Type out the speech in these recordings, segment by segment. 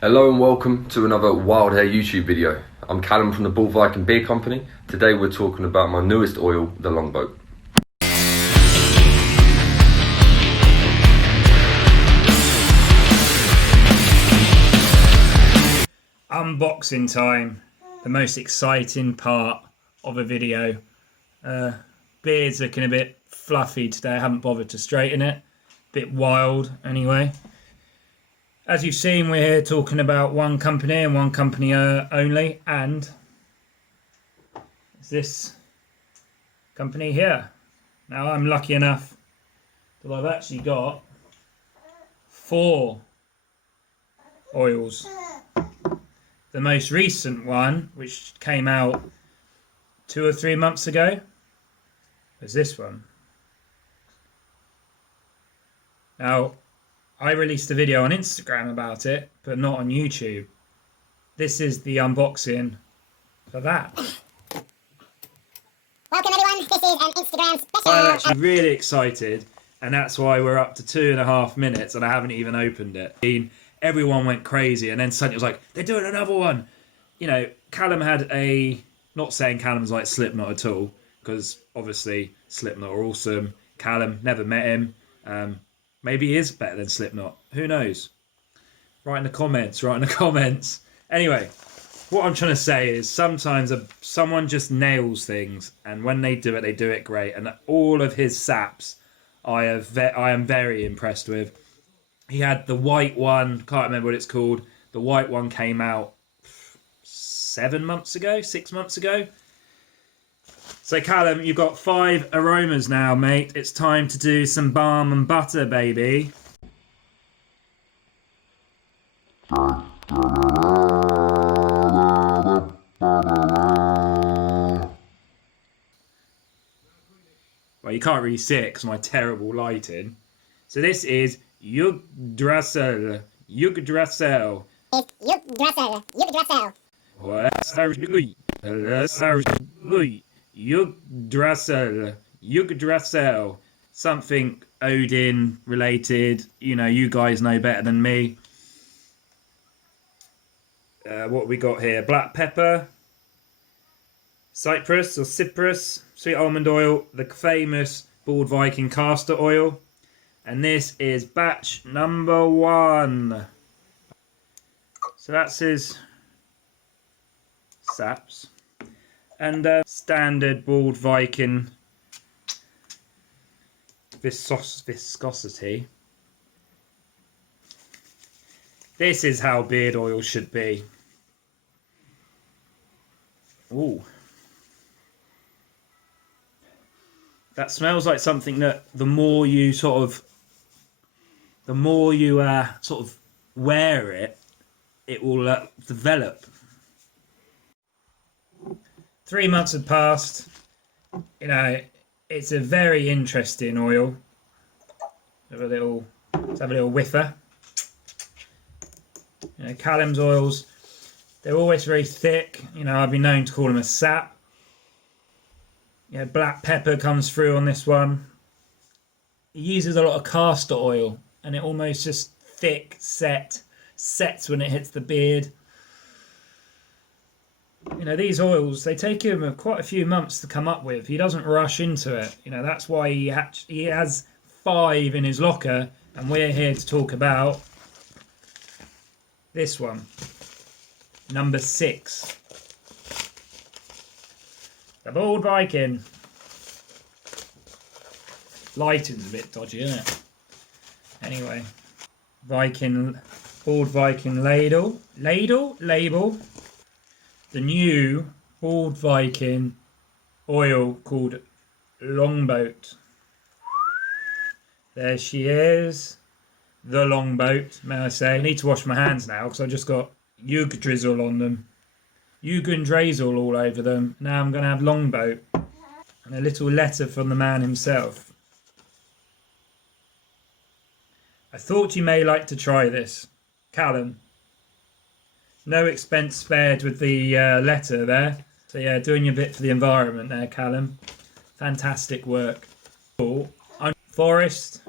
Hello and welcome to another Wild Hair YouTube video. I'm Callum from the Viking Beer Company. Today we're talking about my newest oil, the Longboat. Unboxing time, the most exciting part of a video. Beard's looking a bit fluffy today, I haven't bothered to straighten it. Bit wild anyway. As you've seen, we're here talking about one company and one company only, and it's this company here. Now I'm lucky enough that I've actually got 4 oils. The most recent one, which came out 2 or 3 months ago, was this one. Now, I released a video on Instagram about it, but not on YouTube. This is the unboxing for that. Welcome everyone, this is an Instagram special. I'm actually really excited, and that's why we're up to 2.5 minutes and I haven't even opened it. Everyone went crazy, and then suddenly it was like, they're doing another one. You know, Callum had not saying Callum's like Slipknot at all, because obviously Slipknot are awesome. Callum, never met him. Maybe he is better than Slipknot. Who knows? Write in the comments. Anyway, what I'm trying to say is sometimes someone just nails things, and when they do it great. And all of his saps, I am very impressed with. He had the white one, can't remember what it's called. The white one came out 6 months ago. So Callum, you've got 5 aromas now, mate. It's time to do some balm and butter, baby. Well, you can't really see it because of my terrible lighting. So this is Yggdrasil. Yggdrasil. Yggdrasil. Something Odin related. You know, you guys know better than me. What we got here? Black pepper, cypress, sweet almond oil, the famous Bald Viking castor oil. And this is batch number 1. So that's his saps. And standard Bald Viking viscosity. This is how beard oil should be. Ooh. That smells like something that the more you wear it, it will develop. 3 months have passed. You know, it's a very interesting oil. Let's have a little whiffer. You know, Callum's oils, they're always very thick. You know, I've been known to call them a sap. You know, black pepper comes through on this one. He uses a lot of castor oil, and it almost just thick sets when it hits the beard. You know, these oils, they take him quite a few months to come up with. He doesn't rush into it. You know, that's why he has 5 in his locker, and we're here to talk about this one, number 6. The Bald Viking. Lighting's a bit dodgy, isn't it? Anyway, Bald Viking label. The new Bald Viking oil called Longboat. There she is. The Longboat, may I say. I need to wash my hands now because I just got Yggdrasil on them. Yggdrasil all over them. Now I'm going to have Longboat. And a little letter from the man himself. I thought you may like to try this. Callum. No expense spared with the letter there. So yeah, doing your bit for the environment there, Callum. Fantastic work. Cool. Forest.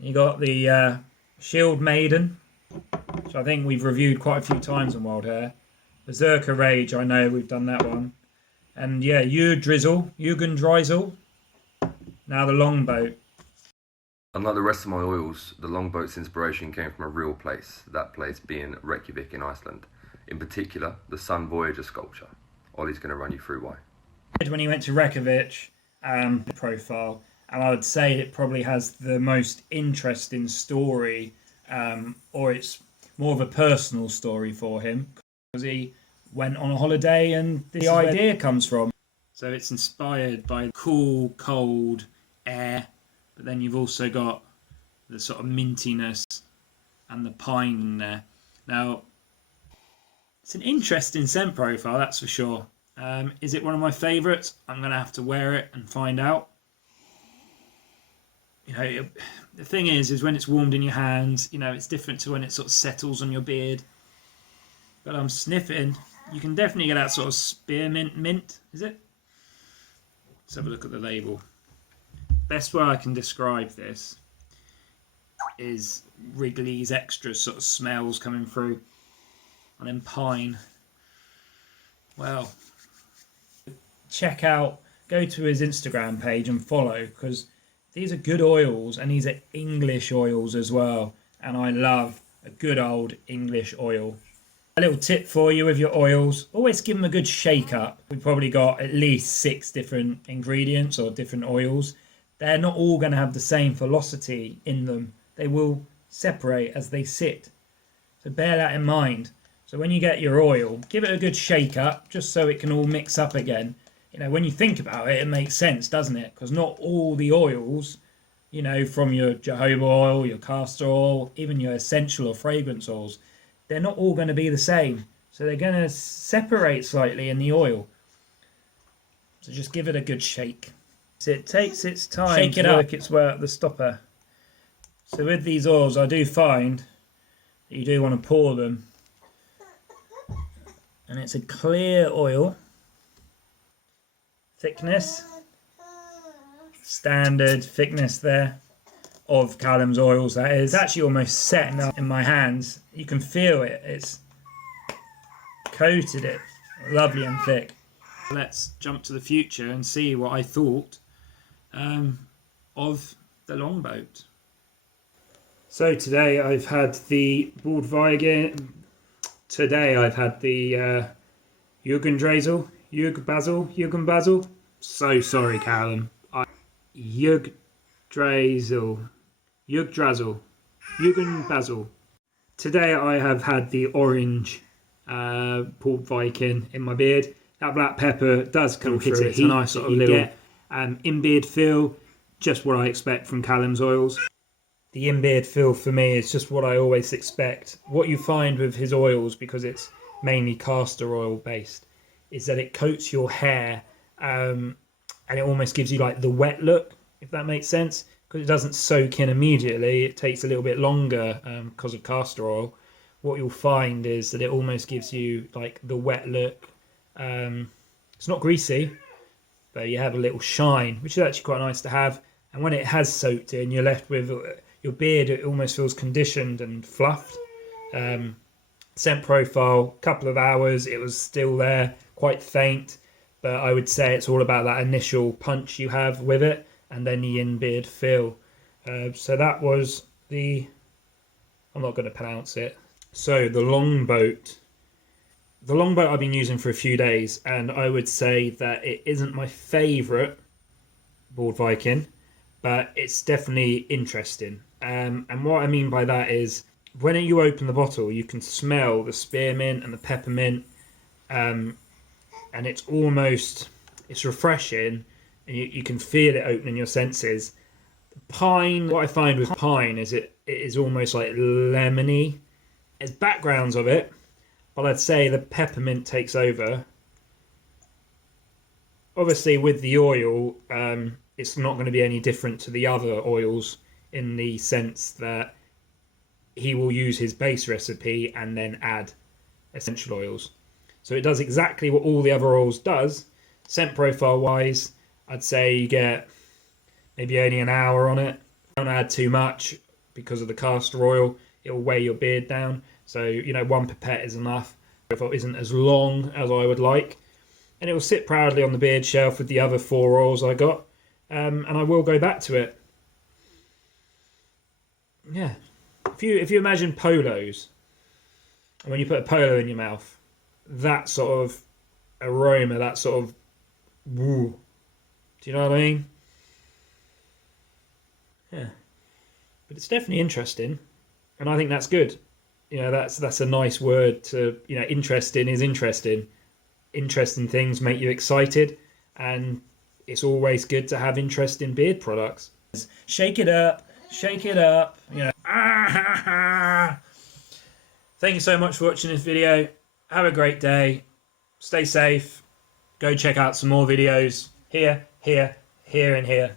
You got the Shield Maiden. which I think we've reviewed quite a few times on Wild Hair. Berserker Rage, I know we've done that one. And yeah, Jürgen Dreisel. Now the Longboat. Unlike the rest of my oils, the Longboat's inspiration came from a real place, that place being Reykjavik in Iceland. In particular, the Sun Voyager sculpture. Ollie's going to run you through why. When he went to Reykjavik, profile, and I would say it probably has the most interesting story, or it's more of a personal story for him, because he went on a holiday and the idea comes from. So it's inspired by cool, cold air, but then you've also got the sort of mintiness and the pine in there. Now, it's an interesting scent profile, that's for sure. Is it one of my favourites? I'm going to have to wear it and find out. You know, the thing is when it's warmed in your hands, you know, it's different to when it sort of settles on your beard. But I'm sniffing. You can definitely get that sort of spearmint mint, is it? Let's have a look at the label. Best way I can describe this is Wrigley's extra sort of smells coming through. And then pine. Well, go to his Instagram page and follow, because these are good oils and these are English oils as well. And I love a good old English oil. A little tip for you with your oils, always give them a good shake up. We've probably got at least 6 different ingredients or different oils. They're not all going to have the same velocity in them. They will separate as they sit. So bear that in mind. So when you get your oil, give it a good shake up just so it can all mix up again. You know, when you think about it, it makes sense, doesn't it? Because not all the oils, you know, from your jojoba oil, your castor oil, even your essential or fragrance oils, they're not all going to be the same. So they're going to separate slightly in the oil. So just give it a good shake. So it takes its time to work its way up the stopper. So with these oils, I do find that you do want to pour them. And it's a clear oil. Thickness. Standard thickness there of Callum's oils, that is. It's actually almost setting up in my hands. You can feel it. It's coated it. Lovely and thick. Let's jump to the future and see what I thought of the Longboat. So today I've had the Viking. Today I've had the Jürgen Basil. So sorry, Callum. Jürgen Basil. Today I have had the orange Port Viking in my beard. That black pepper does come through. It's a nice sort of little in-beard feel. Just what I expect from Callum's oils. The in-beard feel for me is just what I always expect. What you find with his oils, because it's mainly castor oil based, is that it coats your hair and it almost gives you like the wet look, if that makes sense. Because it doesn't soak in immediately, it takes a little bit longer because of castor oil. What you'll find is that it almost gives you like the wet look. It's not greasy, but you have a little shine, which is actually quite nice to have. And when it has soaked in, you're left with your beard. It almost feels conditioned and fluffed. Scent profile, couple of hours, it was still there, quite faint. But I would say it's all about that initial punch you have with it, and then the in-beard feel. So that was the... I'm not going to pronounce it. So the Longboat. The Longboat I've been using for a few days, and I would say that it isn't my favourite Bald Viking, but it's definitely interesting. And what I mean by that is, when you open the bottle, you can smell the spearmint and the peppermint, and it's refreshing, and you can feel it opening your senses. Pine, what I find with pine is it is almost like lemony. There's backgrounds of it, but I'd say the peppermint takes over. Obviously, with the oil, it's not going to be any different to the other oils in the sense that he will use his base recipe and then add essential oils. So it does exactly what all the other oils does. Scent profile wise, I'd say you get maybe only an hour on it. Don't add too much because of the castor oil. It will weigh your beard down. So, you know, one pipette is enough if it isn't as long as I would like. And it will sit proudly on the beard shelf with the other 4 oils I got. And I will go back to it. Yeah. If you imagine polos, and when you put a polo in your mouth, that sort of aroma, that sort of woo. Do you know what I mean? Yeah. But it's definitely interesting. And I think that's good. You know, that's a nice word to, you know, interesting is interesting. Interesting things make you excited, and it's always good to have interesting beard products. Shake it up, you know. Thank you so much for watching this video. Have a great day. Stay safe. Go check out some more videos here, and here.